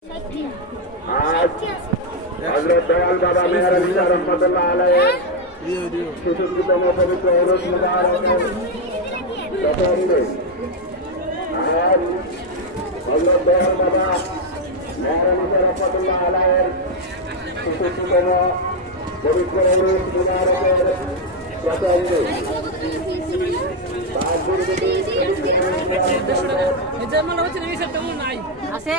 आज हजरत दयाल बाबा मेहर अली शाह रहमतुल्लाह अलैह सुसज्जितम पवित्र उरुस मुबारक आज हजरत दयाल बाबा मेहर अली शाह रहमतुल्लाह अलैह सुसज्जितम पवित्र उरुस मुबारक আছে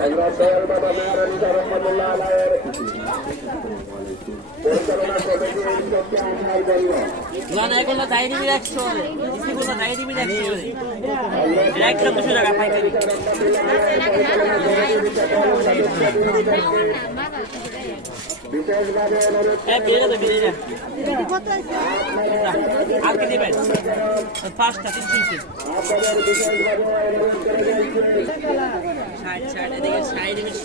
हजरत दयाल बाबा मेहर अली शाह रहमतुल्लाह अलैह পরিচালনা কমিটি উদ্যোগকে আহ্বান জানিয়ে গান এগুলো তাই দিবি 100 রে ইসিগুলো তাই দিবি 100 রে একটা 200 টাকা পাইকারি বিশেষভাবে অনুরোধ বেরে দে বেরে আর কি দিবেন ফার্স্টটা 300 আপনাদের বিশেষভাবে অনুরোধ করে দিয়েছি 60 এদিকে 60 দিবি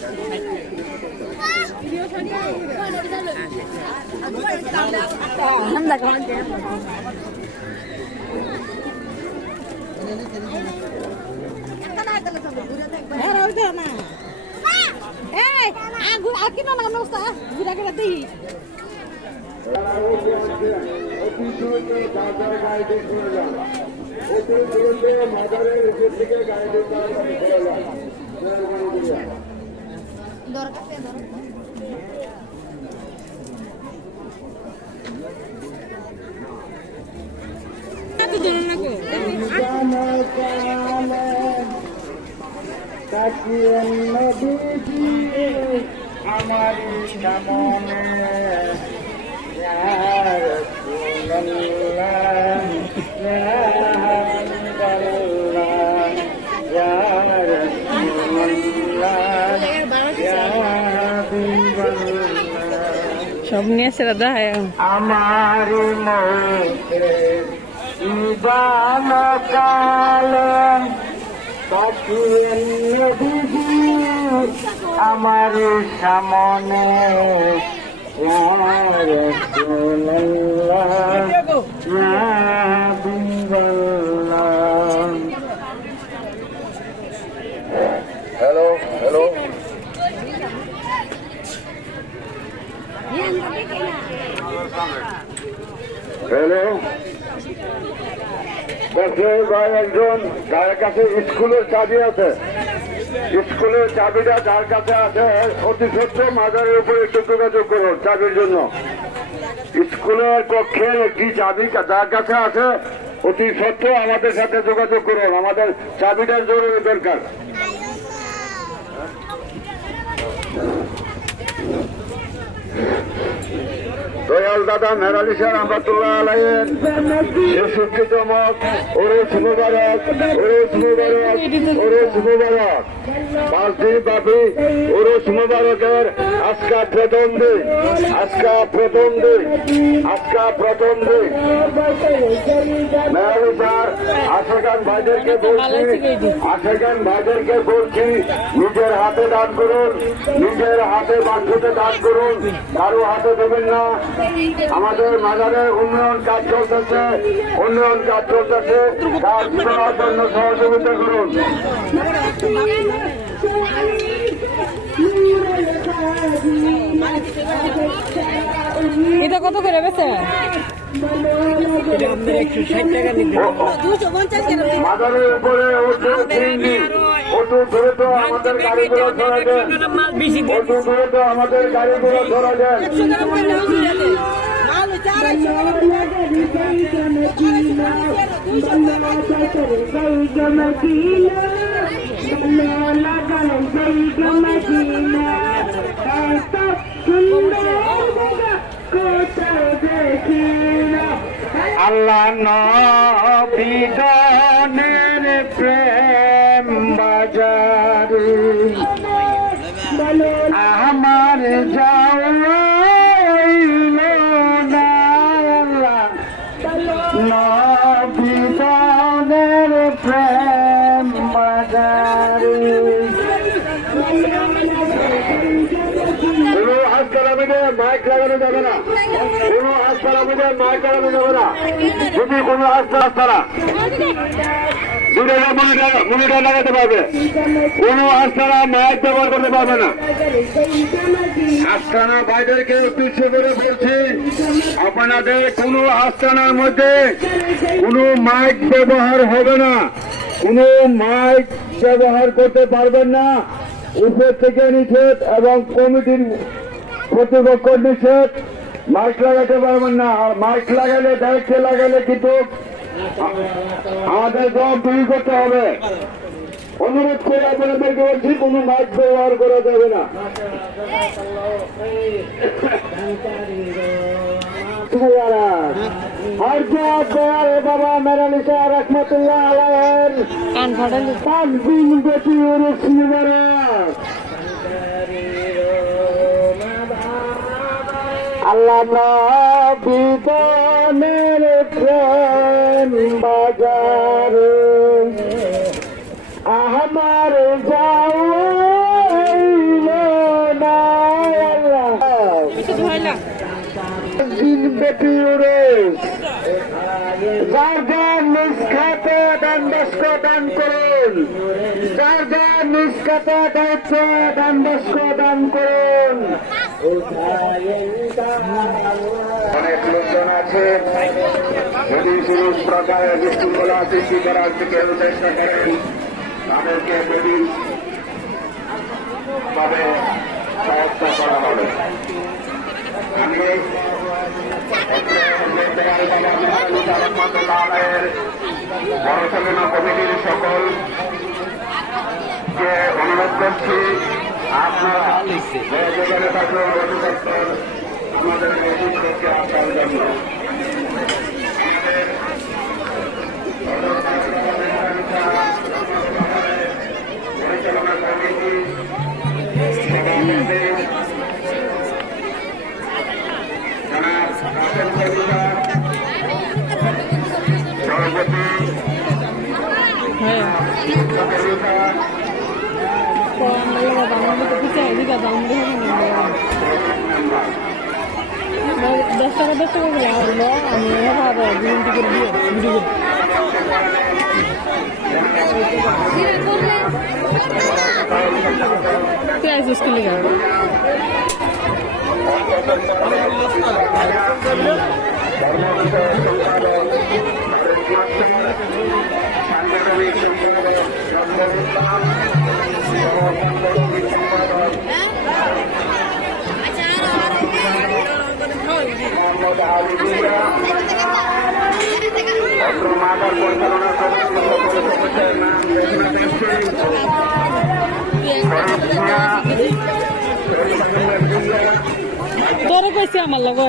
আমার সামনে সব নিয়ে শ্রদ্ধা হয় আমার মুখে ইদান কালে আমার সামনে হ্যালো হ্যালো হ্যালো ভাই একজন যার কাছে স্কুলের চাবি আছে স্কুলের চাবিটা যার কাছে আছে অতি সত্য মাজারের উপরে একটু যোগাযোগ করুন চাবির জন্য স্কুলের কক্ষের একটি চাবি যার কাছে আছে অতি সত্য আমাদের সাথে যোগাযোগ করুন আমাদের চাবিটার জরুরি দরকার দয়াল দাদা মেহর আলী শাহ রহমতুল্লাহ আলাইহির সুশিক্ষিতম উরুস মুবারক উরুস মুবারক উরুস মুবারক 5 দিন ব্যাপী উরুস মুবারকের আজকা প্রথম দিন মেহর আলী শাহ আশাকান ভাইদেরকে বলছি নিজের হাতে দান করুন নিজের হাতে বাক্যতে দান করুন কারো হাতে দেবেন না আমাদের মাজারের উন্নয়ন কাজ চলতেছে কাজ করার জন্য সহযোগিতা করুন এটা কত করে বেচে মাজারের উপরে অটো দ্রুত আমাদের গাড়িগুলো ধরা দেন আমাদের গাড়িগুলো ধরা দেন আল্লাহ নবীগণের প্রেম বাজার আমার যাওয়াইল না আল্লাহ নবীগণের প্রেম বাজার মাইক লাগানো যাবে না কোনো হাসপাতাল মাইক লাগানো যাবে না যদি কোনো হাসপাতাল দুটো মনিটর লাগাতে পারবে। কোনো আস্থানা মাইক ব্যবহার করতে পারবে না। আস্থানা ভাইদেরকে উদ্দেশ্য করে বলছি, আপনাদের কোনো আস্থানার মধ্যে কোনো মাইক ব্যবহার হবে না, কোনো মাইক ব্যবহার করতে পারবেন না। উপর থেকে নিষেধ এবং কমিটির কর্তৃপক্ষ নিষেধ। মাইক লাগাতে পারবেন না। আর মাইক লাগালে দায়িত্বে লাগালে কিন্তু আমাদের জবাব তৈরি করতে হবে। অনুরোধ করে আপনাদেরকে বলছি, কোনো মাইক ব্যবহার করা যাবে না। বাবা মেরালিসা রহমতুল্লাহ আলাইহির পাঁচ দিন ব্যাপী উরুস মুবারক। আল্লাহ বিদনের প্রেম বাজার আমার যাইল না। দিন ব্যাপী উরুস, যার যার নিজ খাতে দান বাস্ক দান করুন, যার যার নিজ খাতে দায়িত্ব দান বাস্ক দান করুন। অনেক লোকজন আছে যদি কোনো প্রকারের বিশৃঙ্খলা সৃষ্টি করার থেকে চেষ্টা করেন, তাদেরকে বিভিন্নভাবে সহায়তা করা হবে। আমি পড়াশোনা কমিটির সকলকে অনুরোধ করছি, আপনারা যেখানে থাকলেও অধিদপ্তর আমাদের অফিসকে আসার জন্য পরিচালনা কমিটি দশ টাকা করে আসলো, আমি ভালো বিরতি করে দিয়ে ভিডিও কে আছে স্কুলে গেল তোরে কইছে আমার লগ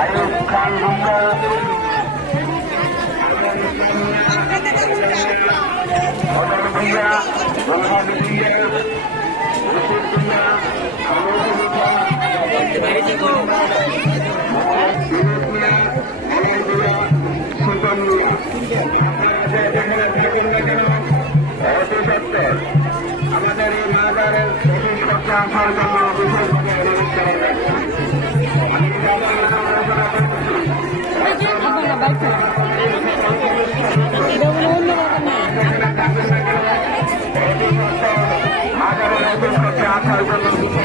আয়ুব খান আমাদের এই বাজারের প্রতিষ্ঠা আসার জন্য বিশেষভাবে অনুরোধ করা আসার জন্য